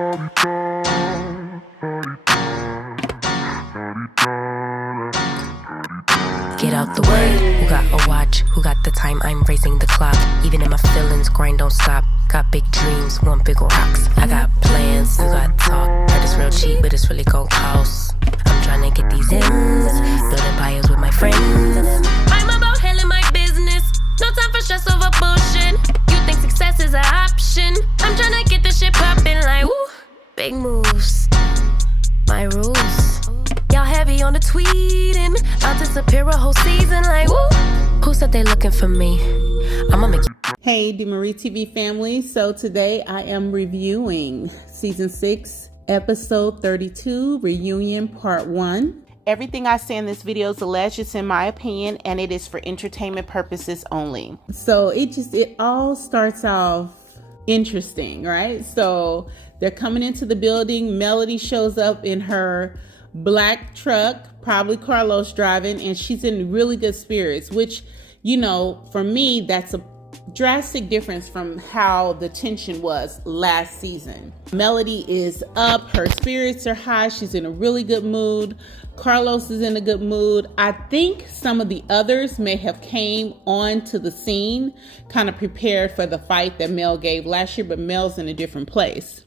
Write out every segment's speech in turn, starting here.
Get out the way. Who got a watch? Who got the time? I'm raising the clock. Even in my feelings, grind don't stop. Got big dreams, want big rocks. I got plans, you got talk. Heard it's real cheap, but it's really gon' cost. I'm tryna get these ends, building empires with my friends. I'm about handling my business. No time for stress over bullshit. You think success is an option? I'm tryna get this shit poppin' like woo. Big moves, my rules. Y'all heavy on the tweeting. I'll disappear a whole season like woo. Who said they looking for me? I'ma make you. Hey, DeMarie TV family. So today I am reviewing season 6, episode 32, reunion part 1. Everything I say in this video is alleged, it's in my opinion, and it is for entertainment purposes only. So it all starts off interesting, right? So they're coming into the building. Melody shows up in her black truck, probably Carlos driving, and she's in really good spirits, which, you know, for me, that's a drastic difference from how the tension was last season. Melody is up, her spirits are high, she's in a really good mood. Carlos is in a good mood. I think some of the others may have came onto the scene, kind of prepared for the fight that Mel gave last year, but Mel's in a different place.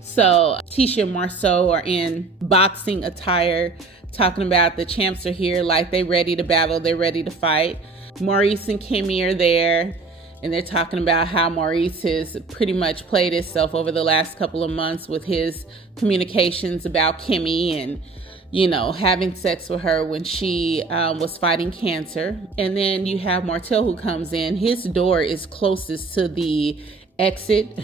So Tisha and Marceau are in boxing attire, talking about the champs are here, like they ready to battle, they're ready to fight. Maurice and Kimmy are there, and they're talking about how Maurice has pretty much played himself over the last couple of months with his communications about Kimmy and, you know, having sex with her when she was fighting cancer. And then you have Martel who comes in. His door is closest to the exit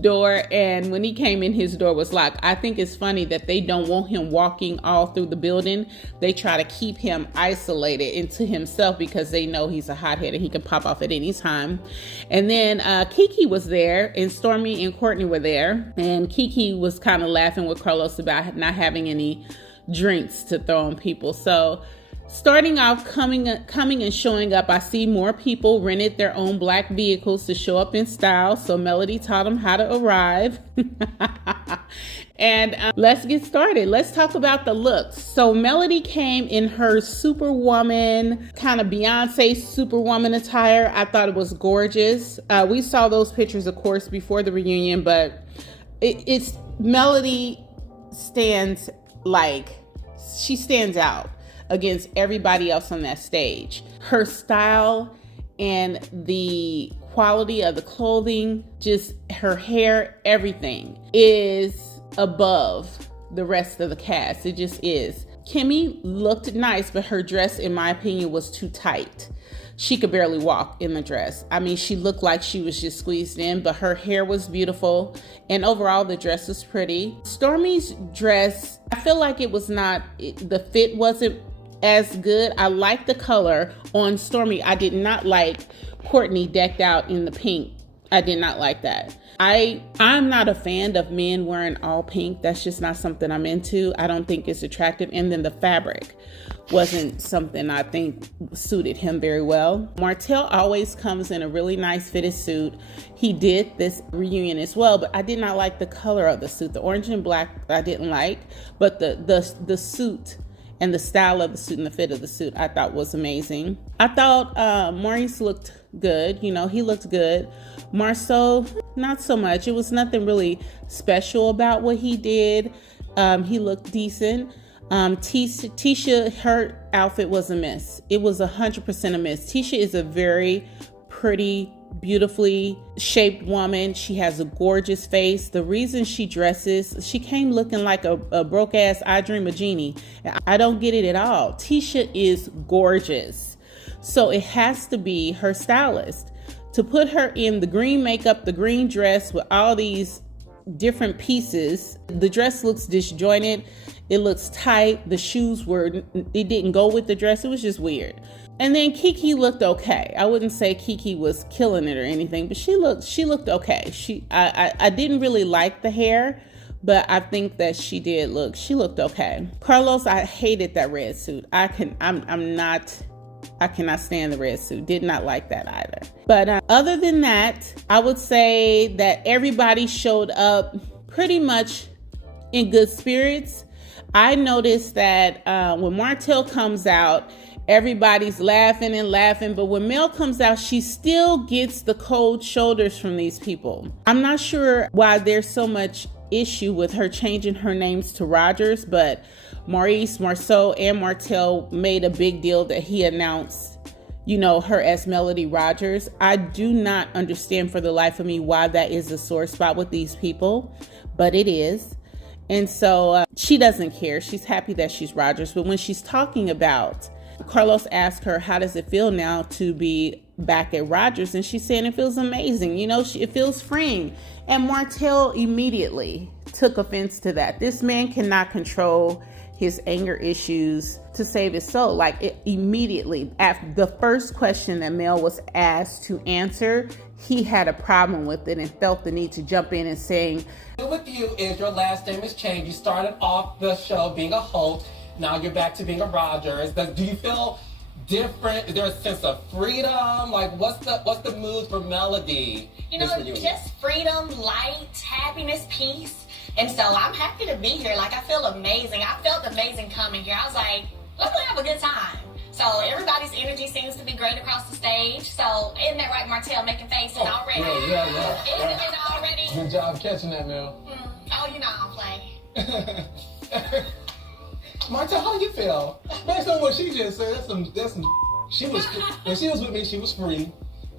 door, and when he came in, his door was locked. I think it's funny that they don't want him walking all through the building. They try to keep him isolated into himself because they know he's a hothead and he can pop off at any time. And then Kiki was there, and Stormi and Courtney were there, and Kiki was kind of laughing with Carlos about not having any drinks to throw on people. So starting off, coming and showing up, I see more people rented their own black vehicles to show up in style. So Melody taught them how to arrive. And let's get started. Let's talk about the looks. So Melody came in her Superwoman, kind of Beyonce Superwoman attire. I thought it was gorgeous. We saw those pictures, of course, before the reunion, but it's Melody stands out against everybody else on that stage. Her style and the quality of the clothing, just her hair, everything is above the rest of the cast. It just is. Kimmy looked nice, but her dress, in my opinion, was too tight. She could barely walk in the dress. I mean, she looked like she was just squeezed in, but her hair was beautiful. And overall, the dress was pretty. Stormi's dress, I feel like it was not, the fit wasn't as good. I like the color on Stormi. I did not like Courtney decked out in the pink. I did not like that. I'm not a fan of men wearing all pink. That's just not something I'm into. I don't think it's attractive. And then the fabric wasn't something I think suited him very well. Martel always comes in a really nice fitted suit. He did this reunion as well, but I did not like the color of the suit. The orange and black I didn't like, but the suit and the style of the suit and the fit of the suit I thought was amazing. I thought Maurice looked good. You know, he looked good. Marceau, not so much. It was nothing really special about what he did. He looked decent. Tisha, her outfit was a miss. It was 100% a miss. Tisha is a very pretty, beautifully shaped woman. She has a gorgeous face. The reason she dresses, she came looking like a broke ass I Dream a Genie. I don't get it at all. Tisha is gorgeous. So it has to be her stylist. To put her in the green makeup, the green dress with all these different pieces, the dress looks disjointed. It looks tight. The shoes it didn't go with the dress. It was just weird. And then Kiki looked okay. I wouldn't say Kiki was killing it or anything, but she looked okay. I didn't really like the hair, but I think that she looked okay. Carlos, I hated that red suit. I'm not I cannot stand the red suit. Did not like that either. But other than that, I would say that everybody showed up pretty much in good spirits. I noticed that when Martel comes out, everybody's laughing and laughing, but when Mel comes out, she still gets the cold shoulders from these people. I'm not sure why there's so much issue with her changing her names to Rogers, but Maurice, Marceau, and Martel made a big deal that he announced, her as Melody Rogers. I do not understand for the life of me why that is a sore spot with these people, but it is. And so she doesn't care. She's happy that she's Rogers. But when she's talking about, Carlos asked her, how does it feel now to be back at Rogers? And she's saying it feels amazing. It feels freeing. And Martel immediately took offense to that. This man cannot control his anger issues to save his soul. Immediately, after the first question that Mel was asked to answer, he had a problem with it and felt the need to jump in and saying, with you is your last name has changed. You started off the show being a Holt. Now you're back to being a Rogers. Do you feel different? Is there a sense of freedom? What's the mood for Melody? Just freedom, light, happiness, peace. And so I'm happy to be here. I feel amazing. I felt amazing coming here. I was like, let's have a good time. So everybody's energy seems to be great across the stage. So isn't that right, Martel, making faces already? Yeah. Isn't it already? Good job catching that, Mel. I don't play. Martel, how do you feel? Based on what she just said, when she was with me, she was free.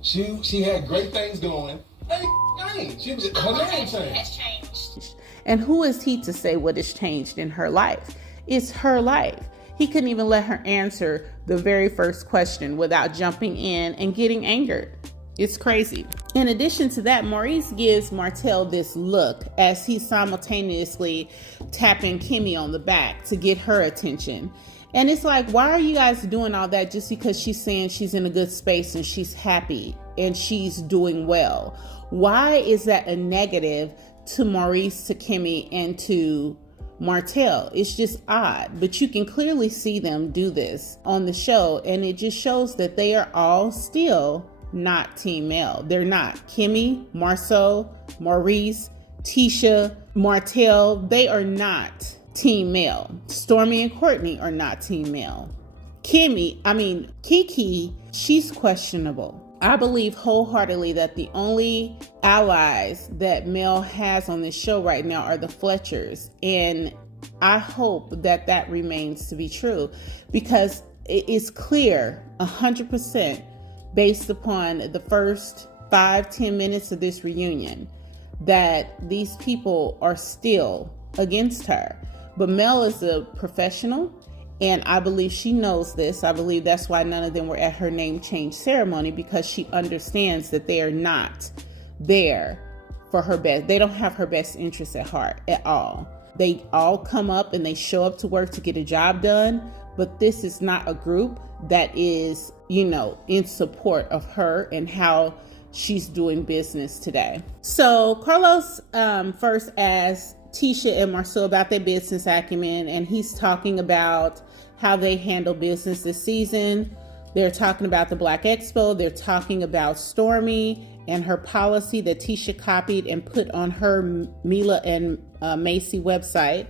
She had great things going. Her name changed. Has changed. And who is he to say what has changed in her life? It's her life. He couldn't even let her answer the very first question without jumping in and getting angered. It's crazy. In addition to that, Maurice gives Martel this look as he's simultaneously tapping Kimmy on the back to get her attention. And it's like, why are you guys doing all that just because she's saying she's in a good space and she's happy and she's doing well? Why is that a negative to Maurice, to Kimmy, and to Martel? It's just odd, but you can clearly see them do this on the show, and it just shows that they are all still not Team Mel. They're not. Kimmy, Marceau, Maurice, Tisha, Martel, they are not Team Mel. Stormi and Courtney are not Team Mel. Kiki, she's questionable. I believe wholeheartedly that the only allies that Mel has on this show right now are the Fletchers. And I hope that remains to be true, because it is clear 100% based upon the first 5-10 minutes of this reunion that these people are still against her. But Mel is a professional, and I believe she knows this. I believe that's why none of them were at her name change ceremony, because she understands that they are not there for her best. They don't have her best interests at heart at all. They all come up and they show up to work to get a job done, but this is not a group that is, in support of her and how she's doing business today. So Carlos first asked Tisha and Marceau about their business acumen, and he's talking about how they handle business this season. They're talking about the Black Expo. They're talking about Stormi and her policy that Tisha copied and put on her Mila and Macy website.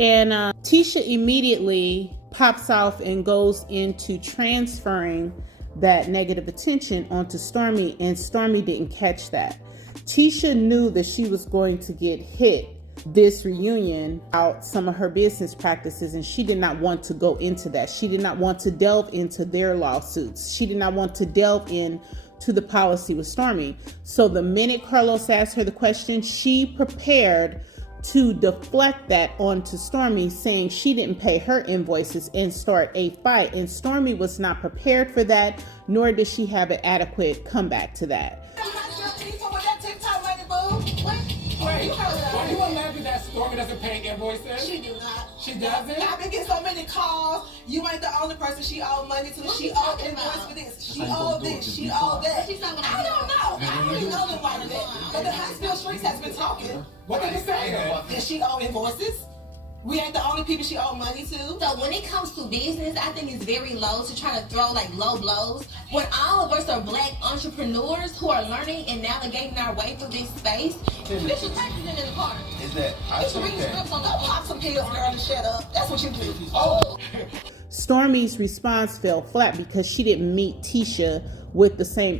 And Tisha immediately pops off and goes into transferring that negative attention onto Stormi, and Stormi didn't catch that. Tisha knew that she was going to get hit this reunion out some of her business practices, and she did not want to go into that. She did not want to delve into their lawsuits. She did not want to delve into the policy with Stormi. So the minute Carlos asked her the question, she prepared to deflect that onto Stormi, saying she didn't pay her invoices and start a fight. And Stormi was not prepared for that, nor did she have an adequate comeback to that. Are you imagine that Stormi doesn't pay invoices? She do not. She doesn't? I've been getting so many calls. You ain't the only person she owed money to. She owed invoice for this. She owed this. She owed that. I don't know. I really know them like that. But the Huntsville streets has been talking. What did they say? Did she owe invoices? We ain't the only people she owe money to. So when it comes to business, I think it's very low to try to throw like low blows. When all of us are black entrepreneurs who are learning and navigating our way through this space, we should take them in the car. Is that I You should read scripts on the pop some pills, girl, and shut up. That's what you do. Oh. Stormi's response fell flat because she didn't meet Tisha with the same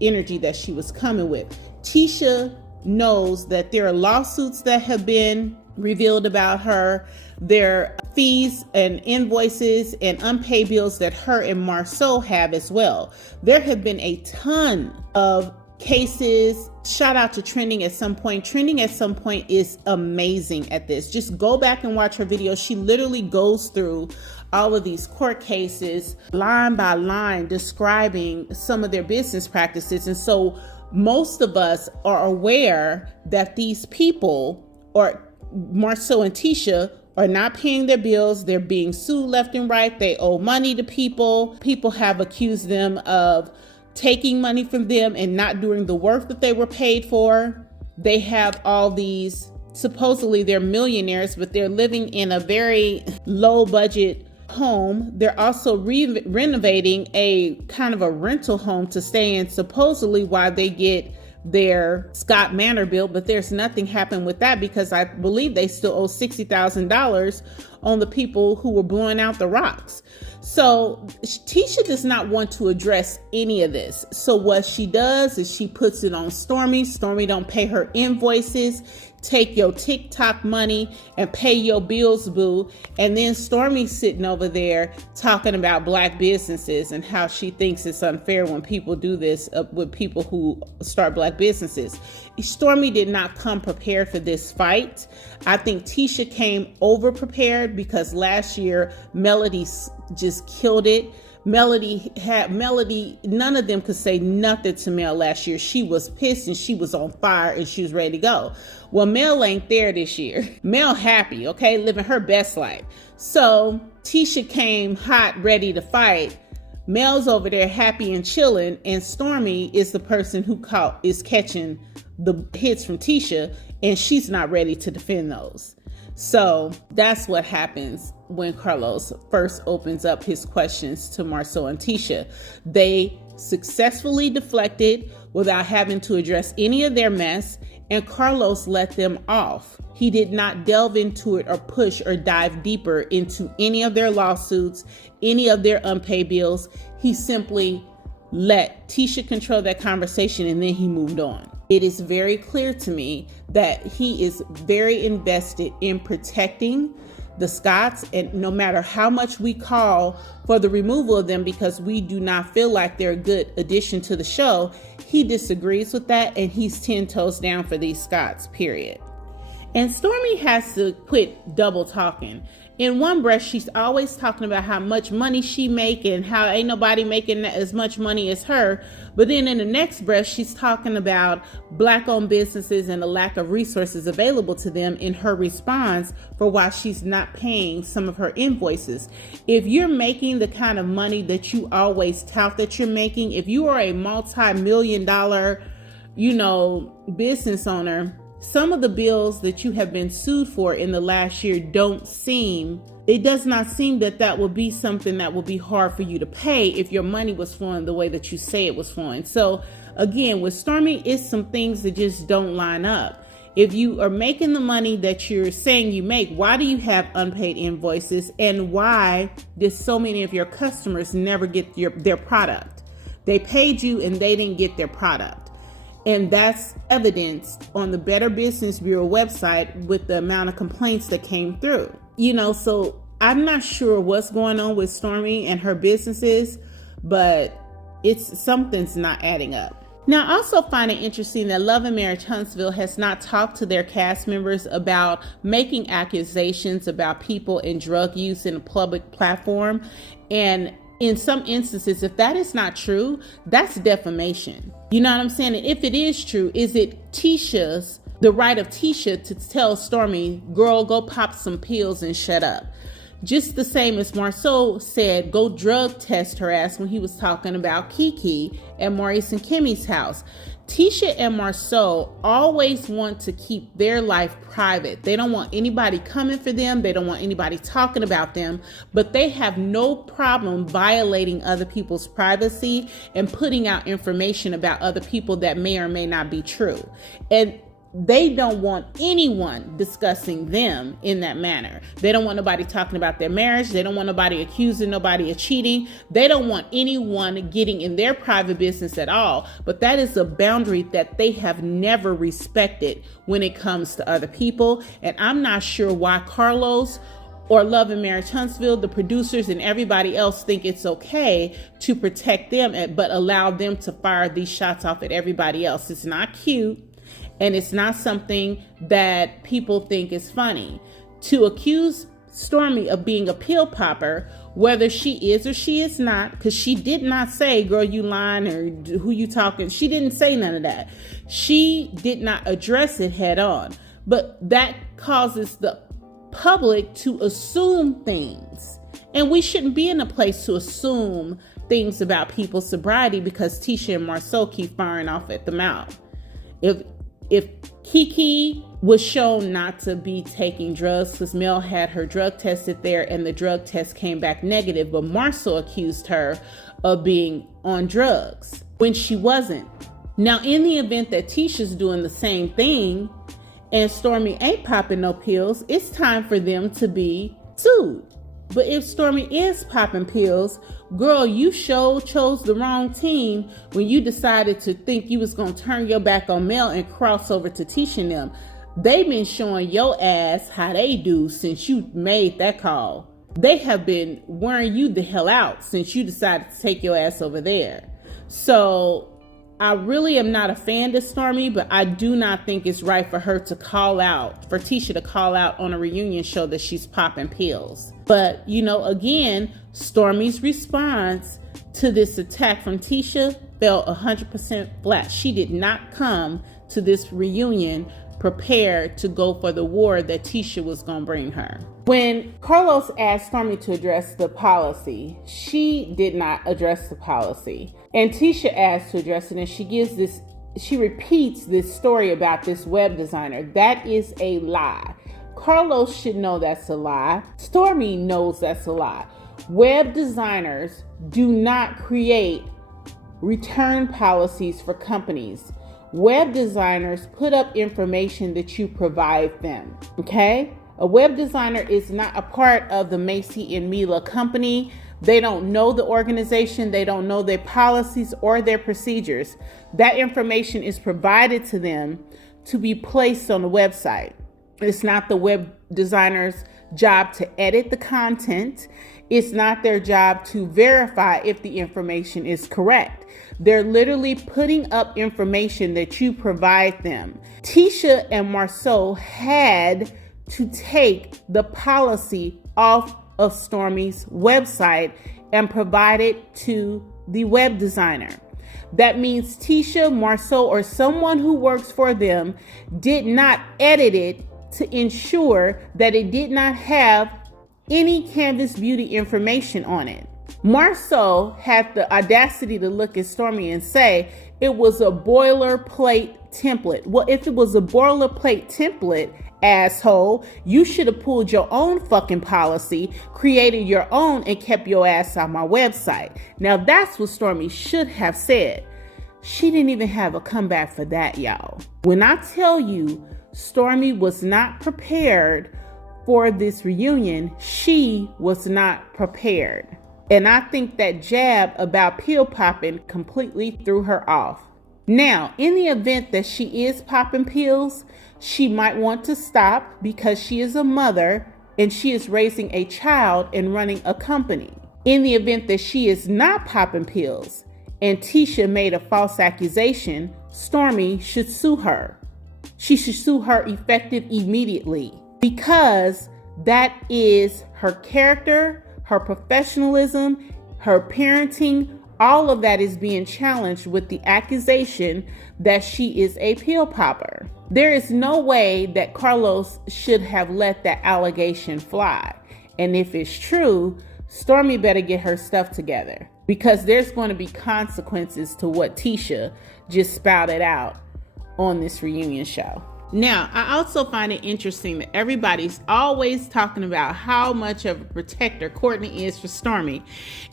energy that she was coming with. Tisha knows that there are lawsuits that have been revealed about her. There are fees and invoices and unpaid bills that her and Marceau have as well. There have been a ton of cases. Shout out to Trending at Some Point. Trending at Some Point is amazing at this. Just go back and watch her video. She literally goes through all of these court cases line by line, describing some of their business practices. And so most of us are aware that these people, or Marceau and Tisha, are not paying their bills. They're being sued left and right. They owe money to people. People have accused them of taking money from them and not doing the work that they were paid for. They have all these, supposedly they're millionaires, but they're living in a very low budget home. They're also renovating a kind of a rental home to stay in, supposedly while they get their Scott Manor built, but there's nothing happened with that because I believe they still owe $60,000 on the people who were blowing out the rocks. So Tisha does not want to address any of this. So what she does is she puts it on Stormi. Stormi don't pay her invoices. Take your TikTok money and pay your bills, boo. And then Stormi's sitting over there talking about black businesses and how she thinks it's unfair when people do this with people who start black businesses. Stormi did not come prepared for this fight. I think Tisha came over prepared because last year Melody just killed it. Melody, none of them could say nothing to Mel last year. She was pissed and she was on fire and she was ready to go. Well, Mel ain't there this year. Mel happy, okay, living her best life. So Tisha came hot, ready to fight. Mel's over there happy and chilling, and Stormi is the person who is catching the hits from Tisha, and she's not ready to defend those. So that's what happens when Carlos first opens up his questions to Marceau and Tisha. They successfully deflected without having to address any of their mess, and Carlos let them off. He did not delve into it or push or dive deeper into any of their lawsuits, any of their unpaid bills. He simply let Tisha control that conversation, and then he moved on. It is very clear to me that he is very invested in protecting the Scotts, and no matter how much we call for the removal of them because we do not feel like they're a good addition to the show, he disagrees with that, and he's 10 toes down for these Scotts, period. And Stormi has to quit double talking. In one breath, she's always talking about how much money she make and how ain't nobody making as much money as her. But then in the next breath, she's talking about Black-owned businesses and the lack of resources available to them in her response for why she's not paying some of her invoices. If you're making the kind of money that you always tout that you're making, if you are a multi-million-dollar, business owner, some of the bills that you have been sued for in the last year it does not seem that will be something that will be hard for you to pay if your money was flowing the way that you say it was flowing. So again, with Stormi, it's some things that just don't line up. If you are making the money that you're saying you make, why do you have unpaid invoices? And why did so many of your customers never get their product? They paid you and they didn't get their product. And that's evidenced on the Better Business Bureau website with the amount of complaints that came through. So I'm not sure what's going on with Stormi and her businesses, but something's not adding up. Now, I also find it interesting that Love and Marriage Huntsville has not talked to their cast members about making accusations about people in drug use in a public platform. And in some instances, if that is not true, that's defamation. You know what I'm saying? And if it is true, is it the right of Tisha to tell Stormi, girl, go pop some pills and shut up? Just the same as Marceau said, go drug test her ass when he was talking about Kiki at Maurice and Kimmy's house. Tisha and Marceau always want to keep their life private. They don't want anybody coming for them. They don't want anybody talking about them, but they have no problem violating other people's privacy and putting out information about other people that may or may not be true. And they don't want anyone discussing them in that manner. They don't want nobody talking about their marriage. They don't want nobody accusing nobody of cheating. They don't want anyone getting in their private business at all. But that is a boundary that they have never respected when it comes to other people. And I'm not sure why Carlos or Love and Marriage Huntsville, the producers and everybody else think it's okay to protect them, but allow them to fire these shots off at everybody else. It's not cute. And it's not something that people think is funny. To accuse Stormi of being a pill popper, whether she is or she is not, because she did not say, girl, you lying, or who you talking. She didn't say none of that. She did not address it head on. But that causes the public to assume things. And we shouldn't be in a place to assume things about people's sobriety because Tisha and Marceau keep firing off at the mouth. If Kiki was shown not to be taking drugs because Mel had her drug tested there and the drug test came back negative, but Marceau accused her of being on drugs when she wasn't. Now, in the event that Tisha's doing the same thing and Stormi ain't popping no pills, it's time for them to be sued. But if Stormi is popping pills, girl, you chose the wrong team when you decided to think you was going to turn your back on Mel and cross over to Tisha and them. They've been showing your ass how they do since you made that call. They have been wearing you the hell out since you decided to take your ass over there. So I really am not a fan of Stormi, but I do not think it's right for her to call out, for Tisha to call out on a reunion show that she's popping pills. But, you know, again, Stormi's response to this attack from Tisha fell 100% flat. She did not come to this reunion prepared to go for the war that Tisha was going to bring her. When Carlos asked Stormi to address the policy, she did not address the policy. And Tisha asked to address it, and she repeats this story about this web designer. That is a lie. Carlos should know that's a lie. Stormi knows that's a lie. Web designers do not create return policies for companies. Web designers put up information that you provide them, okay? A web designer is not a part of the Macy and Mila company. They don't know the organization. They don't know their policies or their procedures. That information is provided to them to be placed on the website. It's not the web designer's job to edit the content. It's not their job to verify if the information is correct. They're literally putting up information that you provide them. Tisha and Marceau had to take the policy off of Stormi's website and provide it to the web designer. That means Tisha, Marceau, or someone who works for them did not edit it to ensure that it did not have any Canvas Beauty information on it. Marceau had the audacity to look at Stormi and say it was a boilerplate template. Well, if it was a boilerplate template, asshole, you should have pulled your own fucking policy, created your own, and kept your ass on my website. Now that's what Stormi should have said. She didn't even have a comeback for that, y'all. When I tell you Stormi was not prepared for this reunion, she was not prepared. And I think that jab about pill popping completely threw her off. Now, in the event that she is popping pills, she might want to stop because she is a mother and she is raising a child and running a company. In the event that she is not popping pills and Tisha made a false accusation, Stormi should sue her. She should sue her effective immediately because that is her character, her professionalism, her parenting. All of that is being challenged with the accusation that she is a pill popper. There is no way that Carlos should have let that allegation fly. And if it's true, Stormi better get her stuff together, because there's going to be consequences to what Tisha just spouted out on this reunion show. Now, I also find it interesting that everybody's always talking about how much of a protector Courtney is for Stormi.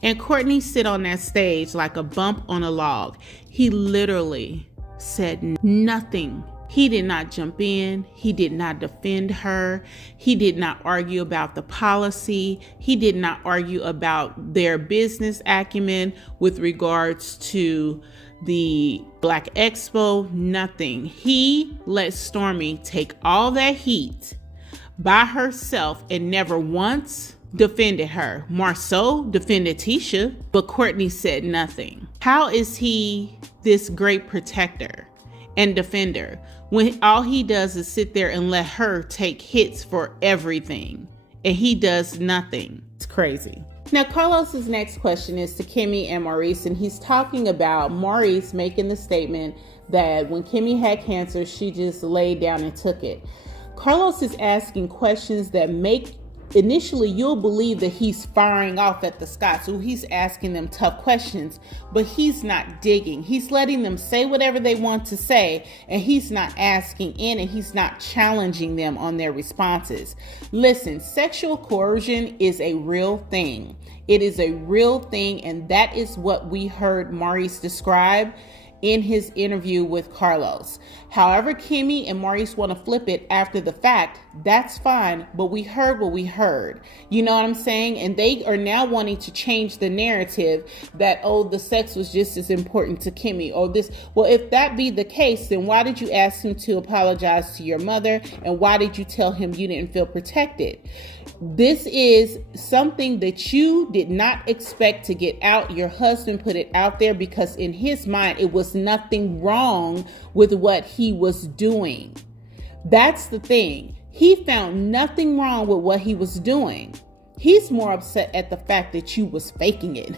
And Courtney sit on that stage like a bump on a log. He literally said nothing. He did not jump in. He did not defend her. He did not argue about the policy. He did not argue about their business acumen with regards to the Black Expo, nothing. He let Stormi take all that heat by herself and never once defended her. Marceau defended Tisha, but Courtney said nothing. How is he this great protector and defender when all he does is sit there and let her take hits for everything and he does nothing? It's crazy. Now, Carlos's next question is to Kimmy and Maurice, and he's talking about Maurice making the statement that when Kimmy had cancer, she just laid down and took it. Carlos is asking questions that make initially you'll believe that he's firing off at the Scotts. So he's asking them tough questions, but he's not digging. He's letting them say whatever they want to say, and he's not asking in, and he's not challenging them on their responses. Listen, sexual coercion is a real thing. It is a real thing, and that is what we heard Maurice describe in his interview with Carlos. However, Kimmy and Maurice want to flip it after the fact, that's fine, but we heard what we heard. You know what I'm saying? And they are now wanting to change the narrative that, oh, the sex was just as important to Kimmy, or this. Well, if that be the case, then why did you ask him to apologize to your mother? And why did you tell him you didn't feel protected? This is something that you did not expect to get out. Your husband put it out there because in his mind, it was nothing wrong with what he was doing. That's the thing. He found nothing wrong with what he was doing. He's more upset at the fact that you was faking it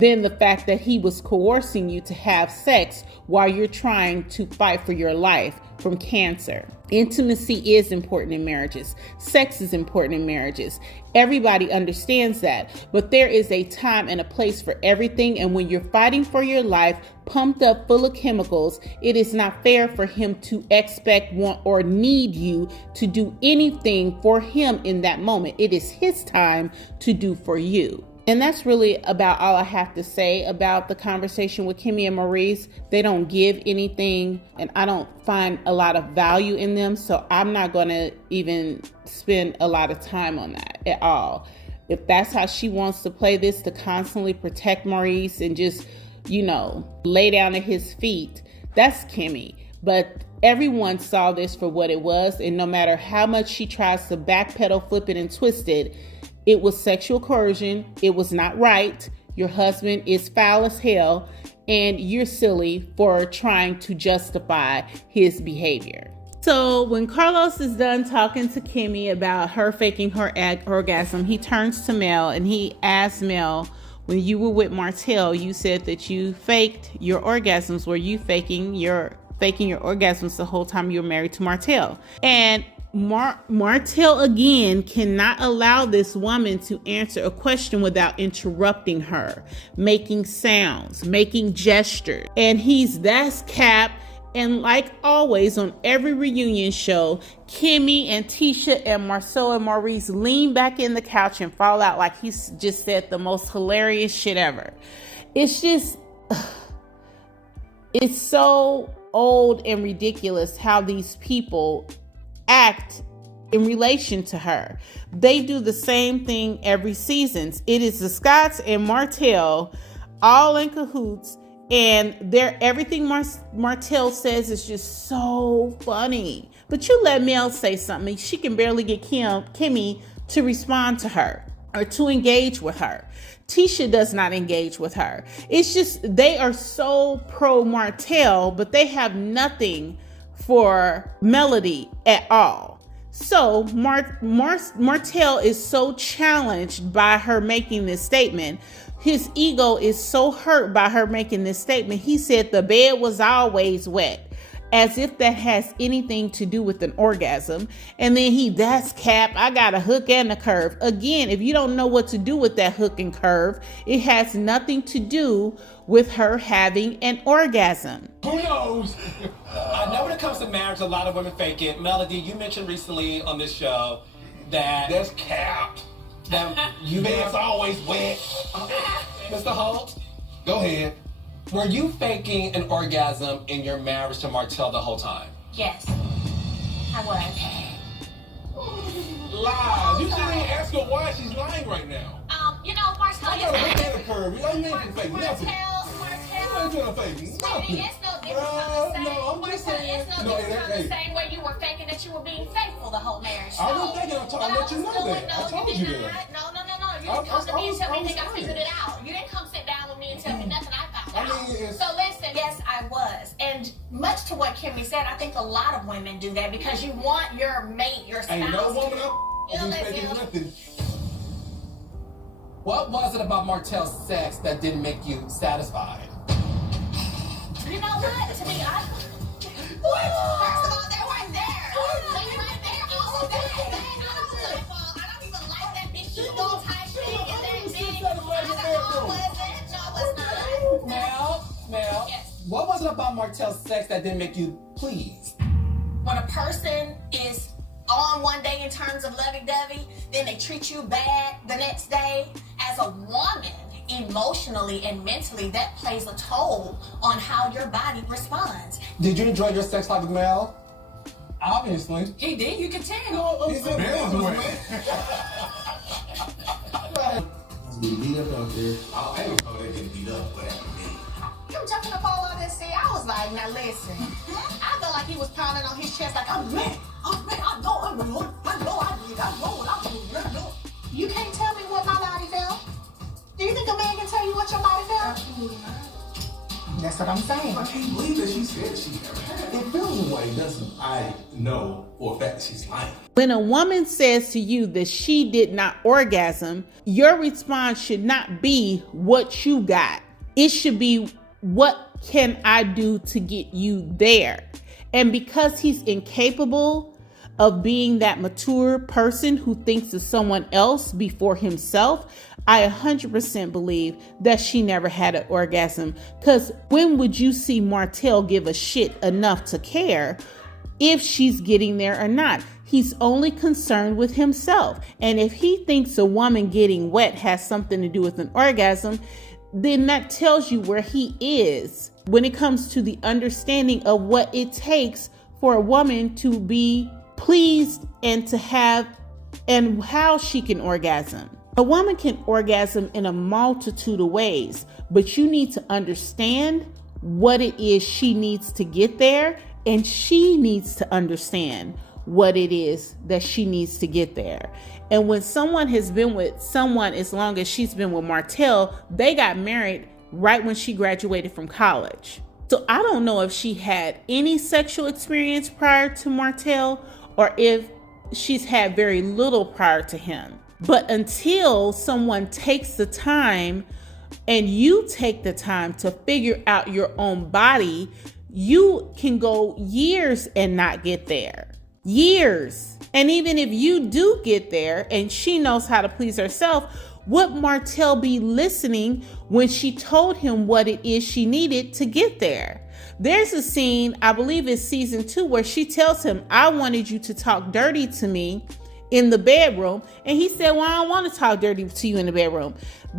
than the fact that he was coercing you to have sex while you're trying to fight for your life from cancer. Intimacy is important in marriages. Sex is important in marriages. Everybody understands that, but there is a time and a place for everything. And when you're fighting for your life, pumped up full of chemicals, it is not fair for him to expect, want, or need you to do anything for him in that moment. It is his time to do for you. And that's really about all I have to say about the conversation with Kimmy and Maurice. They don't give anything, and I don't find a lot of value in them, so I'm not going to even spend a lot of time on that at all. If that's how she wants to play this, to constantly protect Maurice and just, lay down at his feet, that's Kimmy. But everyone saw this for what it was, and no matter how much she tries to backpedal, flip it, and twist it, it was sexual coercion. It was not right. Your husband is foul as hell, and you're silly for trying to justify his behavior. So when Carlos is done talking to Kimmy about her faking her orgasm, he turns to Mel and he asks Mel, when you were with Martel, you said that you faked your orgasms. Were you faking your orgasms the whole time you were married to Martel? And Martel again cannot allow this woman to answer a question without interrupting her, making sounds, making gestures. And that's cap. And like always on every reunion show, Kimmy and Tisha and Marceau and Maurice lean back in the couch and fall out like he's just said the most hilarious shit ever. It's just, it's so old and ridiculous how these people act in relation to her. They do the same thing every season. It is the Scotts and Martel all in cahoots, and everything Martel says is just so funny. But you let Mel say something, she can barely get Kimmy to respond to her or to engage with her. Tisha does not engage with her. It's just they are so pro Martel, but they have nothing for Melody at all. So Martel is so challenged by her making this statement. His ego is so hurt by her making this statement. He said the bed was always wet. as if that has anything to do with an orgasm. And then that's cap, I got a hook and a curve. Again, if you don't know what to do with that hook and curve, it has nothing to do with her having an orgasm. Who knows? I know when it comes to marriage, a lot of women fake it. Melody, you mentioned recently on this show that That's cap. that you Bed's always wet. Mr. Holt, Go ahead. were you faking an orgasm in your marriage to Martel the whole time? Yes, I was. Lies. You shouldn't even ask her why she's lying right now. You know, Marceau, I got a look at the curve. You ain't making fake nothing. Martel, You ain't doing fake Sweetie, nothing. it's no different from the same. No, I'm just saying. It's no different from the same way you were faking that you were being faithful the whole marriage. I wasn't faking. I'm trying to let you know that. I told you that. No. You didn't come to me and tell me I figured it out. You didn't come sit down with me and tell me nothing I found out. So listen, yes, I was. And much to what Kimmy said, I think a lot of women do that because you want your mate, your spouse. Ain't no woman up who's faking nothing. What was it about Martel's sex that didn't make you satisfied? You know what? To be honest, first of all, they weren't there. They weren't there all of that. I don't even like that big ego type thing and that big. No, it wasn't. Mel, Yes. what was it about Martel's sex that didn't make you pleased? When a person is on one day in terms of lovey-dovey, then they treat you bad the next day. As a woman, emotionally and mentally, that plays a toll on how your body responds. Did you enjoy your sex life with Mel? Obviously. He did, you could tell. He said bed's wet. Getting beat up out there. I ain't know they getting beat up, but Him jumping up all on this thing, I was like, now listen. I felt like he was pounding on his chest like, I'm ready. I know I did. I know what I'm doing. You can't tell me what my body felt. Do you think a man can tell you what your body felt? Absolutely not. That's what I'm saying. I can't believe that she said she never had it. It feels away, doesn't I know for a fact that she's lying. When a woman says to you that she did not orgasm, your response should not be what you got. It should be, what can I do to get you there? And because he's incapable of being that mature person who thinks of someone else before himself, I 100% believe that she never had an orgasm. Because when would you see Martel give a shit enough to care if she's getting there or not? He's only concerned with himself. And if he thinks a woman getting wet has something to do with an orgasm, then that tells you where he is when it comes to the understanding of what it takes for a woman to be pleased and to have, and how she can orgasm. A woman can orgasm in a multitude of ways, but you need to understand what it is she needs to get there, and she needs to understand what it is that she needs to get there. And when someone has been with someone as long as she's been with Martel, they got married right when she graduated from college. So I don't know if she had any sexual experience prior to Martel or if she's had very little prior to him. But until someone takes the time and you take the time to figure out your own body, you can go years and not get there. Years. And even if you do get there and she knows how to please herself, would Martel be listening when she told him what it is she needed to get there? There's a scene, I believe it's season 2, where she tells him, I wanted you to talk dirty to me in the bedroom. And he said, well, I don't want to talk dirty to you in the bedroom.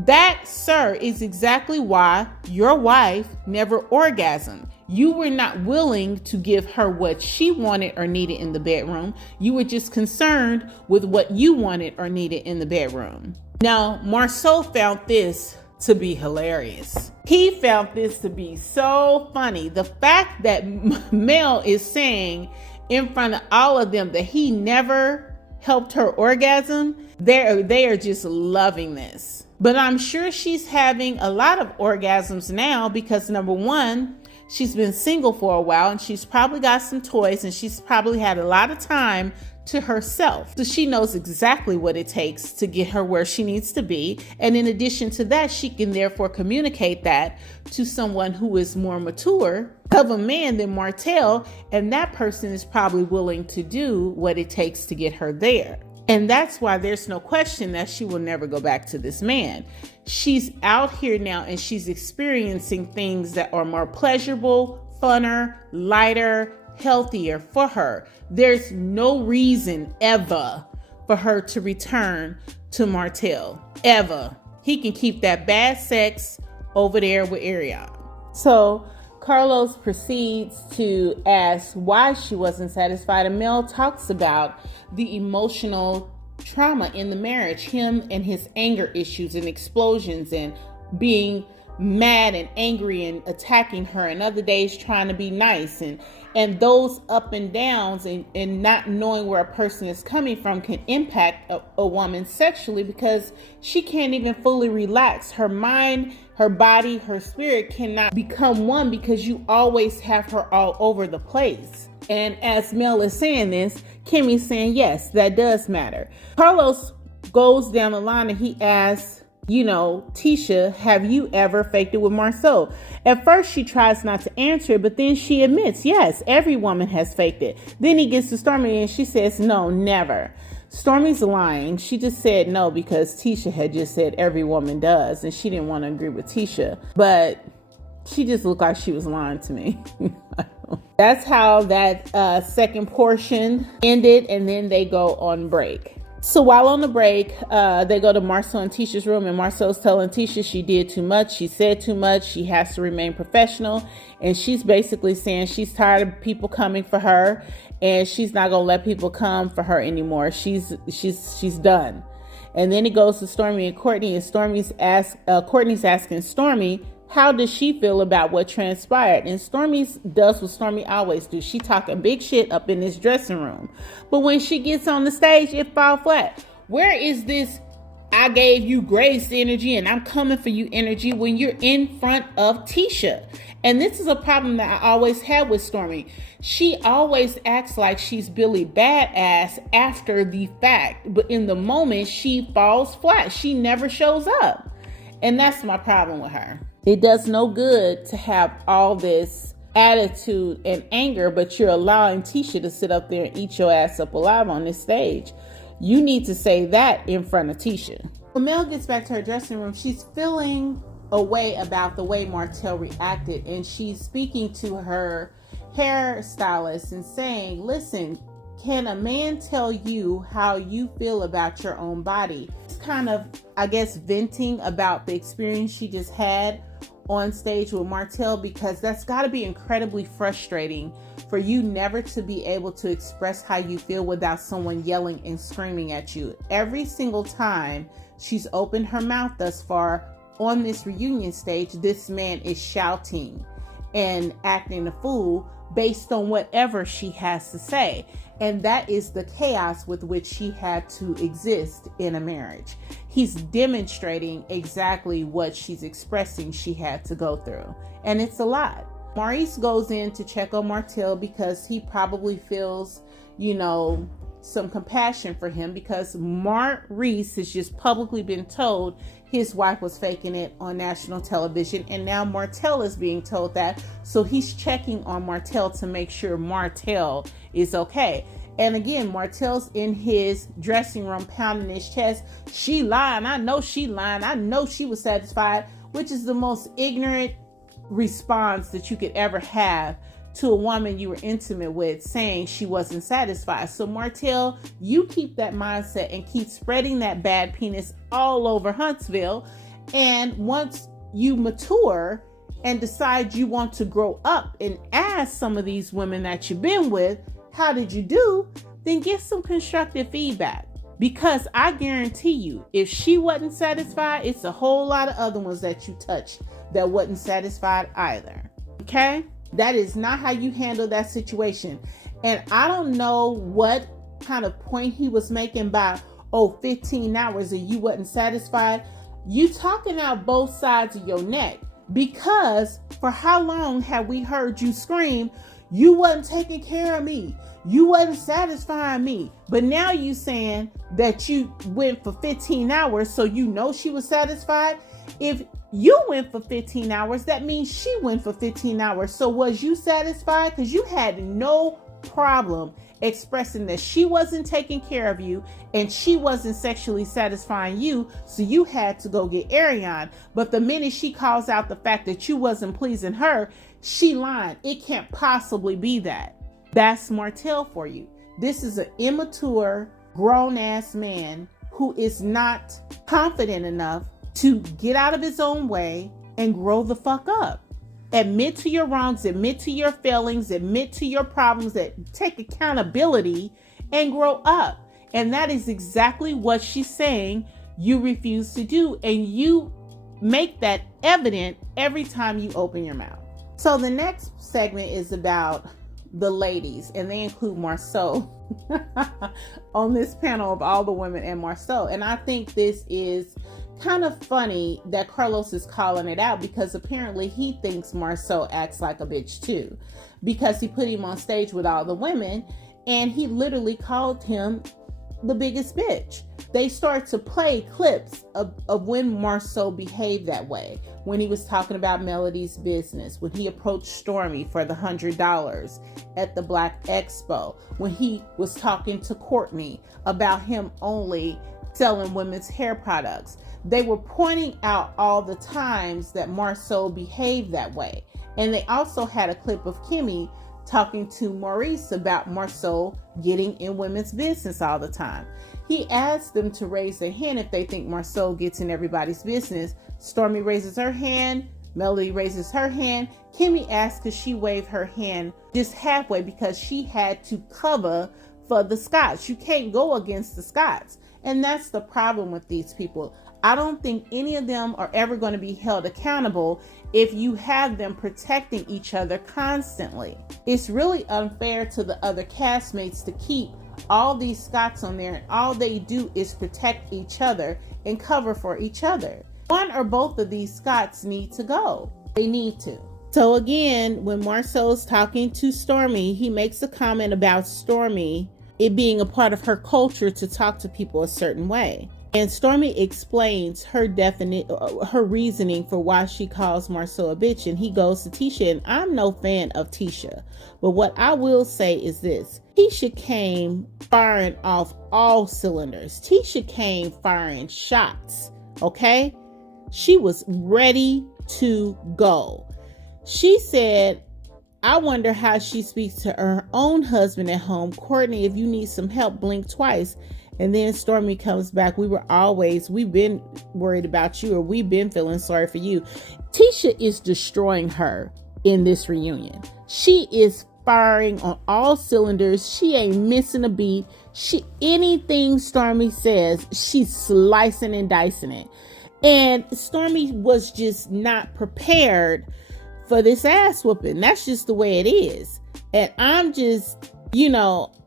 That, sir, is exactly why your wife never orgasmed. You were not willing to give her what she wanted or needed in the bedroom. You were just concerned with what you wanted or needed in the bedroom. Now, Marceau found this to be hilarious. He found this to be so funny. The fact that Mel is saying in front of all of them that he never helped her orgasm, they are just loving this. But I'm sure she's having a lot of orgasms now because, number one, she's been single for a while and she's probably got some toys and she's probably had a lot of time to herself. So she knows exactly what it takes to get her where she needs to be. And in addition to that, she can therefore communicate that to someone who is more mature of a man than Martel. And that person is probably willing to do what it takes to get her there. And that's why there's no question that she will never go back to this man. She's out here now and she's experiencing things that are more pleasurable, funner, lighter, healthier for her. There's no reason ever for her to return to Martel. Ever. He can keep that bad sex over there with Ariane. So Carlos proceeds to ask why she wasn't satisfied, and Mel talks about the emotional trauma in the marriage, him and his anger issues and explosions and being mad and angry and attacking her, and other days trying to be nice, and those up and downs and not knowing where a person is coming from can impact a woman sexually, because she can't even fully relax. Her mind, her body, her spirit cannot become one, because you always have her all over the place. And as Mel is saying this, Kimmy's saying, yes, that does matter. Carlos goes down the line and he asks, Tisha, have you ever faked it with Marceau? At first, she tries not to answer it, but then she admits, yes, every woman has faked it. Then he gets to Stormi and she says, no, never. Stormi's lying. She just said no because Tisha had just said every woman does, and she didn't want to agree with Tisha, but she just looked like she was lying to me. That's how that second portion ended, and then they go on break. So while on the break, they go to Marceau and Tisha's room, and Marceau's telling Tisha she did too much, she said too much, she has to remain professional, and she's basically saying she's tired of people coming for her, and she's not gonna let people come for her anymore. She's done. And then it goes to Stormi and Courtney, and Courtney's asking Stormi, how does she feel about what transpired? And Stormi does what Stormi always do. She talking big shit up in this dressing room. But when she gets on the stage, it falls flat. Where is this I gave you grace energy and I'm coming for you energy when you're in front of Tisha? And this is a problem that I always had with Stormi. She always acts like she's Billy Badass after the fact. But in the moment, she falls flat. She never shows up. And that's my problem with her. It does no good to have all this attitude and anger, but you're allowing Tisha to sit up there and eat your ass up alive on this stage. You need to say that in front of Tisha. When Mel gets back to her dressing room, she's feeling a way about the way Martel reacted, and she's speaking to her hairstylist and saying, listen, can a man tell you how you feel about your own body? It's kind of, I guess, venting about the experience she just had on stage with Martel, because that's got to be incredibly frustrating for you never to be able to express how you feel without someone yelling and screaming at you. Every single time she's opened her mouth thus far on this reunion stage, this man is shouting and acting a fool based on whatever she has to say. And that is the chaos with which she had to exist in a marriage. He's demonstrating exactly what she's expressing she had to go through. And it's a lot. Maurice goes in to check on Martel because he probably feels, some compassion for him, because Maurice has just publicly been told his wife was faking it on national television, and now Martel is being told that. So he's checking on Martel to make sure Martel is okay. And again, Martel's in his dressing room pounding his chest. She lying. I know she lying. I know she was satisfied, which is the most ignorant response that you could ever have to a woman you were intimate with, saying she wasn't satisfied. So Martel, you keep that mindset and keep spreading that bad penis all over Huntsville. And once you mature and decide you want to grow up and ask some of these women that you've been with, how did you do? Then get some constructive feedback. Because I guarantee you, if she wasn't satisfied, it's a whole lot of other ones that you touched that wasn't satisfied either. Okay? That is not how you handle that situation. And I don't know what kind of point he was making by, 15 hours and you wasn't satisfied. You talking out both sides of your neck, because for how long have we heard you scream, You wasn't taking care of me. You wasn't satisfying me. But now you saying that you went for 15 hours, so you know she was satisfied. If you went for 15 hours, that means she went for 15 hours. So was you satisfied? Because you had no problem expressing that she wasn't taking care of you and she wasn't sexually satisfying you, so you had to go get Ariane. But the minute she calls out the fact that you wasn't pleasing her, she lied. It can't possibly be that. That's Martel for you. This is an immature, grown-ass man who is not confident enough to get out of his own way and grow the fuck up. Admit to your wrongs, admit to your failings, admit to your problems, take accountability and grow up. And that is exactly what she's saying you refuse to do. And you make that evident every time you open your mouth. So the next segment is about the ladies, and they include Marceau on this panel of all the women and Marceau. And I think this is kind of funny that Carlos is calling it out, because apparently he thinks Marceau acts like a bitch too, because he put him on stage with all the women and he literally called him the biggest bitch. They start to play clips of when Marceau behaved that way, when he was talking about Melody's business, when he approached Stormi for the $100 at the Black Expo, when he was talking to Courtney about him only selling women's hair products. They were pointing out all the times that Marceau behaved that way. And they also had a clip of Kimmy talking to Maurice about Marceau getting in women's business all the time. He asked them to raise their hand if they think Marceau gets in everybody's business. Stormi raises her hand, Melody raises her hand. Kimmy asked because she waved her hand just halfway because she had to cover for the Scots. You can't go against the Scots. And that's the problem with these people. I don't think any of them are ever going to be held accountable if you have them protecting each other constantly. It's really unfair to the other castmates to keep all these Scots on there and all they do is protect each other and cover for each other. One or both of these Scots need to go. They need to. So again, when Marceau's talking to Stormi, he makes a comment about Stormi, it being a part of her culture to talk to people a certain way. And Stormi explains her reasoning for why she calls Marceau a bitch. And he goes to Tisha, and I'm no fan of Tisha. But what I will say is this. Tisha came firing off all cylinders. Tisha came firing shots, okay? She was ready to go. She said, I wonder how she speaks to her own husband at home. Courtney, if you need some help, blink twice. And then Stormi comes back. We've been worried about you, or we've been feeling sorry for you. Tisha is destroying her in this reunion. She is firing on all cylinders. She ain't missing a beat. Anything Stormi says, she's slicing and dicing it. And Stormi was just not prepared for this ass whooping. That's just the way it is. And I'm just,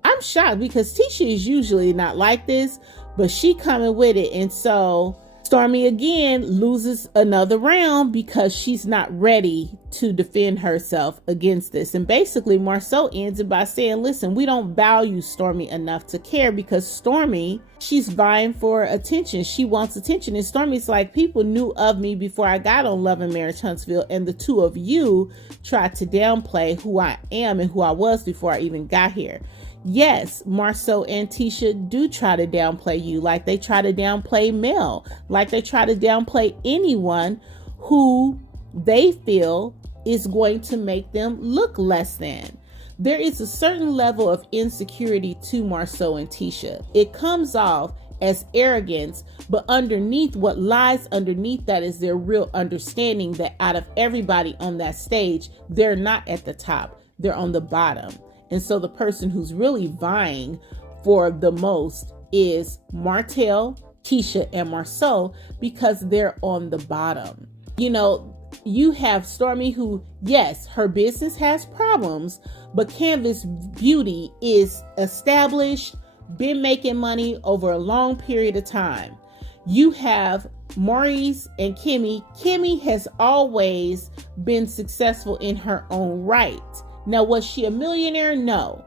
I'm shocked because Tisha is usually not like this, but she coming with it. And so Stormi again loses another round because she's not ready to defend herself against this. And basically Marceau ends it by saying, listen, we don't value Stormi enough to care, because Stormi, she's vying for attention. She wants attention. And Stormi's like, people knew of me before I got on Love and Marriage Huntsville. And the two of you tried to downplay who I am and who I was before I even got here. Yes, Marceau and Tisha do try to downplay you, like they try to downplay Mel, like they try to downplay anyone who they feel is going to make them look less than. There is a certain level of insecurity to Marceau and Tisha. It comes off as arrogance, but underneath, what lies underneath that is their real understanding that out of everybody on that stage, they're not at the top, they're on the bottom. And so the person who's really vying for the most is Martel, Tisha, and Marceau, because they're on the bottom. You have Stormi who, yes, her business has problems, but Canvas Beauty is established, been making money over a long period of time. You have Maurice and Kimmy. Kimmy has always been successful in her own right. Now, was she a millionaire? No.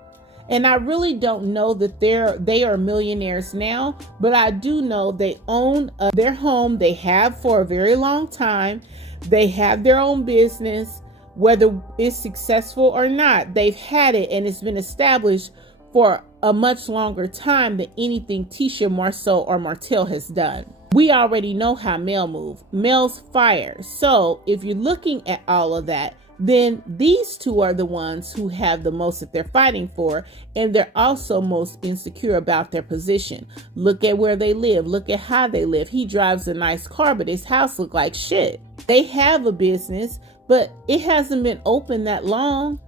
And I really don't know that they are millionaires now, but I do know they own their home. They have for a very long time. They have their own business, whether it's successful or not. They've had it and it's been established for a much longer time than anything Tisha, Marceau, or Martel has done. We already know how Mel move. Mel's fire. So if you're looking at all of that, then these two are the ones who have the most that they're fighting for, and they're also most insecure about their position. Look at where they live. Look at how they live. He drives a nice car, but his house look like shit. They have a business, but it hasn't been open that long.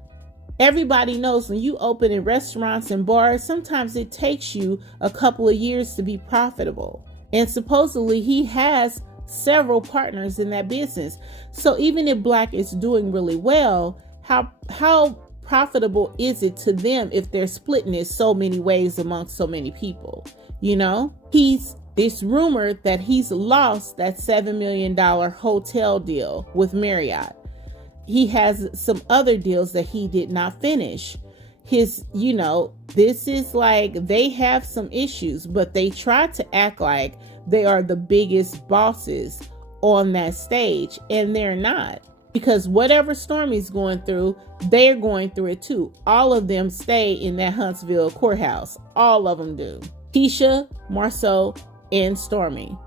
Everybody knows when you open in restaurants and bars, sometimes it takes you a couple of years to be profitable. And supposedly he has several partners in that business. So even if Black is doing really well, how profitable is it to them if they're splitting it so many ways amongst so many people? You know, it's rumored that he's lost that $7 million hotel deal with Marriott. He has some other deals that he did not finish. This is like, they have some issues, but they try to act like they are the biggest bosses on that stage, and they're not. Because whatever Stormi's going through, they're going through it too. All of them stay in that Huntsville courthouse. All of them do. Tisha, Marceau, and Stormi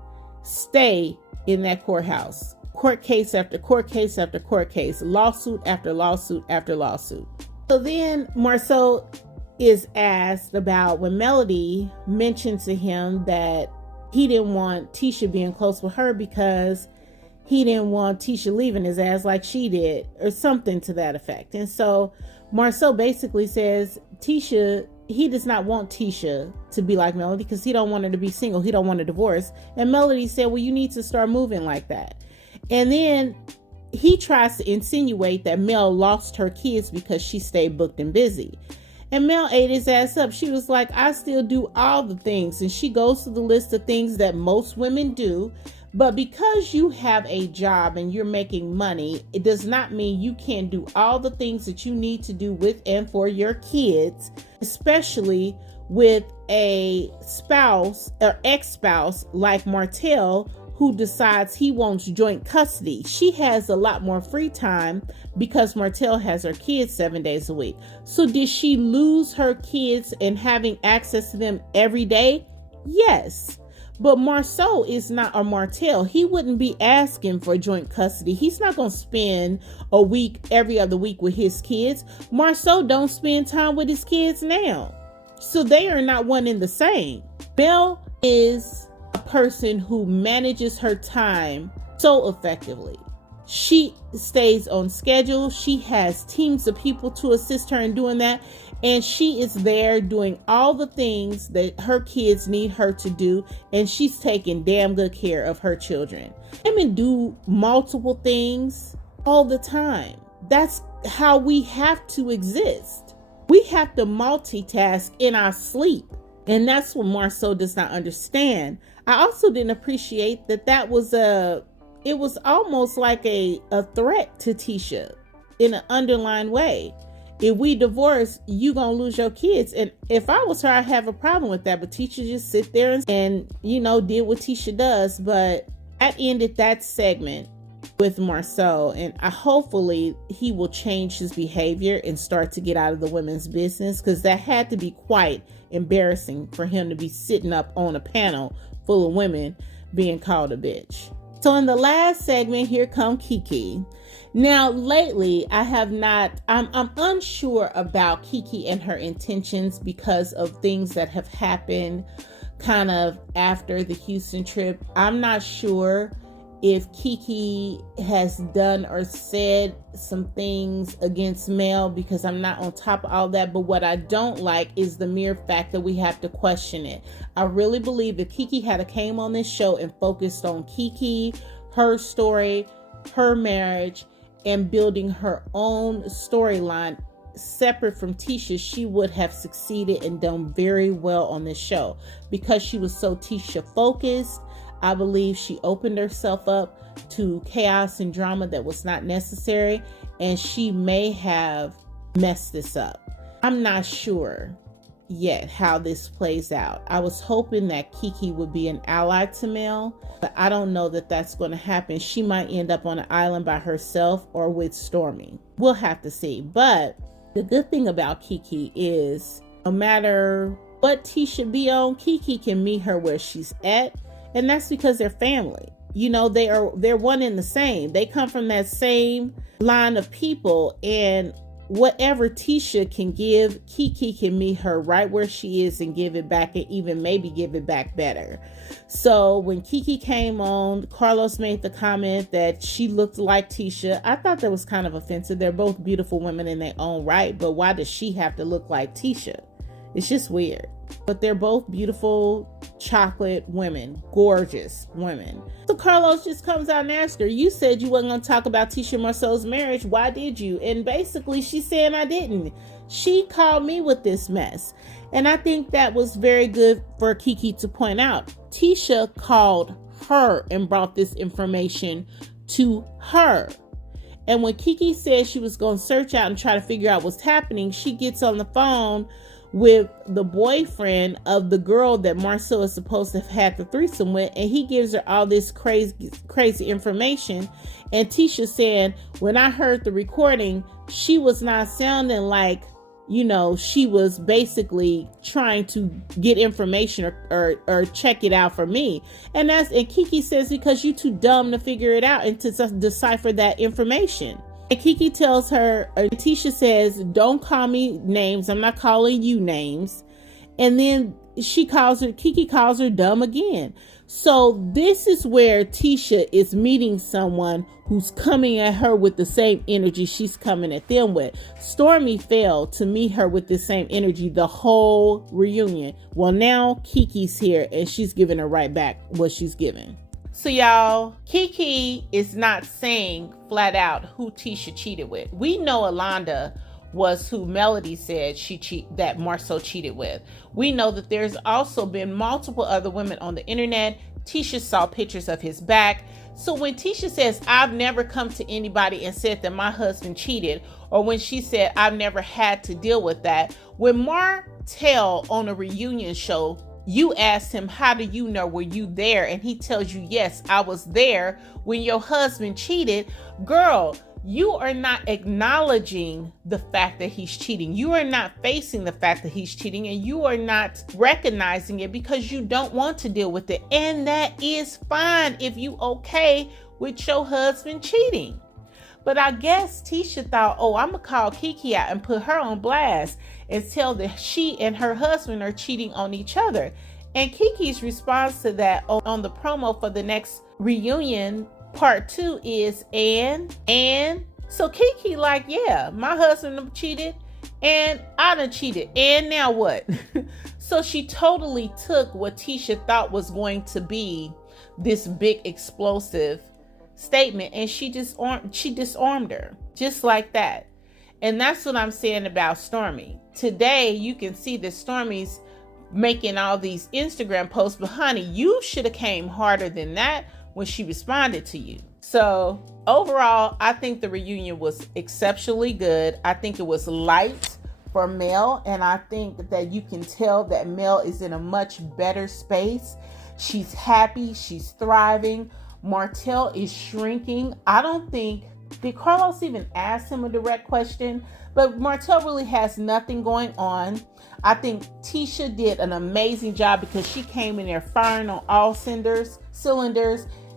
stay in that courthouse. Court case after court case after court case. Lawsuit after lawsuit after lawsuit. So then Marceau is asked about when Melody mentioned to him that he didn't want Tisha being close with her because he didn't want Tisha leaving his ass like she did, or something to that effect. And so Marceau basically says he does not want Tisha to be like Melody because he don't want her to be single. He don't want a divorce. And Melody said, well, you need to start moving like that. And then he tries to insinuate that Mel lost her kids because she stayed booked and busy. And Mel ate his ass up. She was like, I still do all the things. And she goes through the list of things that most women do. But because you have a job and you're making money, it does not mean you can't do all the things that you need to do with and for your kids, especially with a spouse or ex-spouse like Martel, who decides he wants joint custody. She has a lot more free time because Martel has her kids 7 days a week. So did she lose her kids and having access to them every day? Yes. But Marceau is not a Martel. He wouldn't be asking for joint custody. He's not going to spend a week every other week with his kids. Marceau don't spend time with his kids now. So they are not one and the same. Mel is a person who manages her time so effectively. She stays on schedule. She has teams of people to assist her in doing that. And she is there doing all the things that her kids need her to do. And she's taking damn good care of her children. Women do multiple things all the time. That's how we have to exist. We have to multitask in our sleep. And that's what Marceau does not understand. I also didn't appreciate that it was almost like a threat to Tisha in an underlying way. If we divorce, you gonna lose your kids. And if I was her, I'd have a problem with that. But Tisha just sit there and did what Tisha does. But that ended that segment with Marceau, and hopefully he will change his behavior and start to get out of the women's business, because that had to be quite embarrassing for him to be sitting up on a panel full of women being called a bitch. So in the last segment, here come Kiki. Now, lately, I'm unsure about Kiki and her intentions because of things that have happened kind of after the Houston trip. I'm not sure if Kiki has done or said some things against Mel, because I'm not on top of all that. But what I don't like is the mere fact that we have to question it. I really believe if Kiki had came on this show and focused on Kiki, her story, her marriage, and building her own storyline separate from Tisha, she would have succeeded and done very well on this show. Because she was so Tisha focused, I believe she opened herself up to chaos and drama that was not necessary, and she may have mess this up. I'm not sure yet how this plays out. I was hoping that Kiki would be an ally to Mel, but I don't know that that's going to happen. She might end up on an island by herself or with Stormi. We'll have to see. But the good thing about Kiki is no matter what Tisha be on, Kiki can meet her where she's at, and that's because they're family. You know, they're one and the same. They come from that same line of people, and whatever Tisha can give, Kiki can meet her right where she is and give it back, and even maybe give it back better. So when Kiki came on, Carlos made the comment that she looked like Tisha. I thought that was kind of offensive. They're both beautiful women in their own right, but why does she have to look like Tisha? It's just weird. But they're both beautiful chocolate women, gorgeous women. So Carlos just comes out and asks her, you said you wasn't going to talk about Tisha and Marceau's marriage. Why did you? And basically she's saying I didn't. She called me with this mess. And I think that was very good for Kiki to point out. Tisha called her and brought this information to her. And when Kiki said she was going to search out and try to figure out what's happening, she gets on the phone with the boyfriend of the girl that Marceau is supposed to have had the threesome with, and he gives her all this crazy information. And Tisha saying, when I heard the recording, she was not sounding like, you know, she was basically trying to get information or check it out for me. And Kiki says, because you too dumb to figure it out and to decipher that information. And Kiki tells her, Tisha says, don't call me names. I'm not calling you names. And then Kiki calls her dumb again. So this is where Tisha is meeting someone who's coming at her with the same energy she's coming at them with. Stormi failed to meet her with the same energy the whole reunion. Well, now Kiki's here and she's giving her right back what she's given. So y'all, Kiki is not saying flat out who Tisha cheated with. We know Alonda was who Melody said that Marceau cheated with. We know that there's also been multiple other women on the internet. Tisha saw pictures of his back. So when Tisha says, I've never come to anybody and said that my husband cheated, or when she said, I've never had to deal with that, when Martel on a reunion show, you asked him, how do you know? Were you there? And he tells you, yes, I was there when your husband cheated. Girl, you are not acknowledging the fact that he's cheating. You are not facing the fact that he's cheating, and you are not recognizing it because you don't want to deal with it. And that is fine if you okay with your husband cheating. But I guess Tisha thought, oh, I'm going to call Kiki out and put her on blast and tell that she and her husband are cheating on each other. And Kiki's response to that on the promo for the next reunion, part 2, is, and so Kiki like, yeah, my husband cheated and I done cheated. And now what? So she totally took what Tisha thought was going to be this big explosive statement, and she disarmed her just like that. And that's what I'm saying about Stormi. Today you can see that Stormi's making all these Instagram posts, but honey, you should have came harder than that when she responded to you. So overall, I think the reunion was exceptionally good. I think it was light for Mel, and I think that you can tell that Mel is in a much better space. She's happy, she's thriving. Martel is shrinking. I don't think, did Carlos even ask him a direct question? But Martel really has nothing going on. I think Tisha did an amazing job because she came in there firing on all cylinders.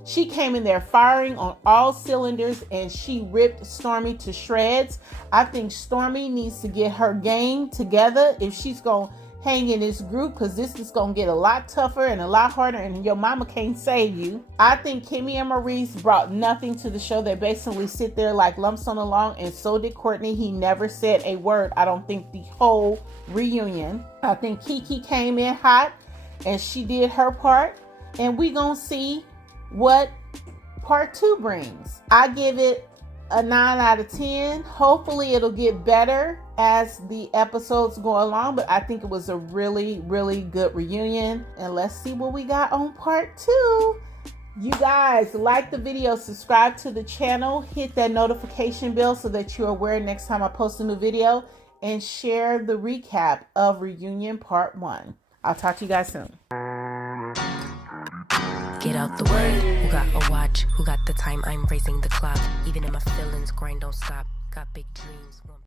She came in there firing on all cylinders and she ripped Stormi to shreds. I think Stormi needs to get her game together if she's going to hang in this group, because this is going to get a lot tougher and a lot harder, and your mama can't save you. I think Kimmy and Maurice brought nothing to the show. They basically sit there like lumps on a log, and so did Courtney. He never said a word, I don't think, the whole reunion. I think Kiki came in hot and she did her part, and we gonna see what part 2 brings. I give it a 9 out of 10. Hopefully it'll get better as the episodes go along, but I think it was a really, really good reunion. And let's see what we got on part 2. You guys, like the video, subscribe to the channel, hit that notification bell so that you're aware next time I post a new video, and share the recap of Reunion Part 1. I'll talk to you guys soon. Get out the way. Who got a watch? Who got the time? I'm raising the clock. Even if my feelings grind don't stop. Got big dreams.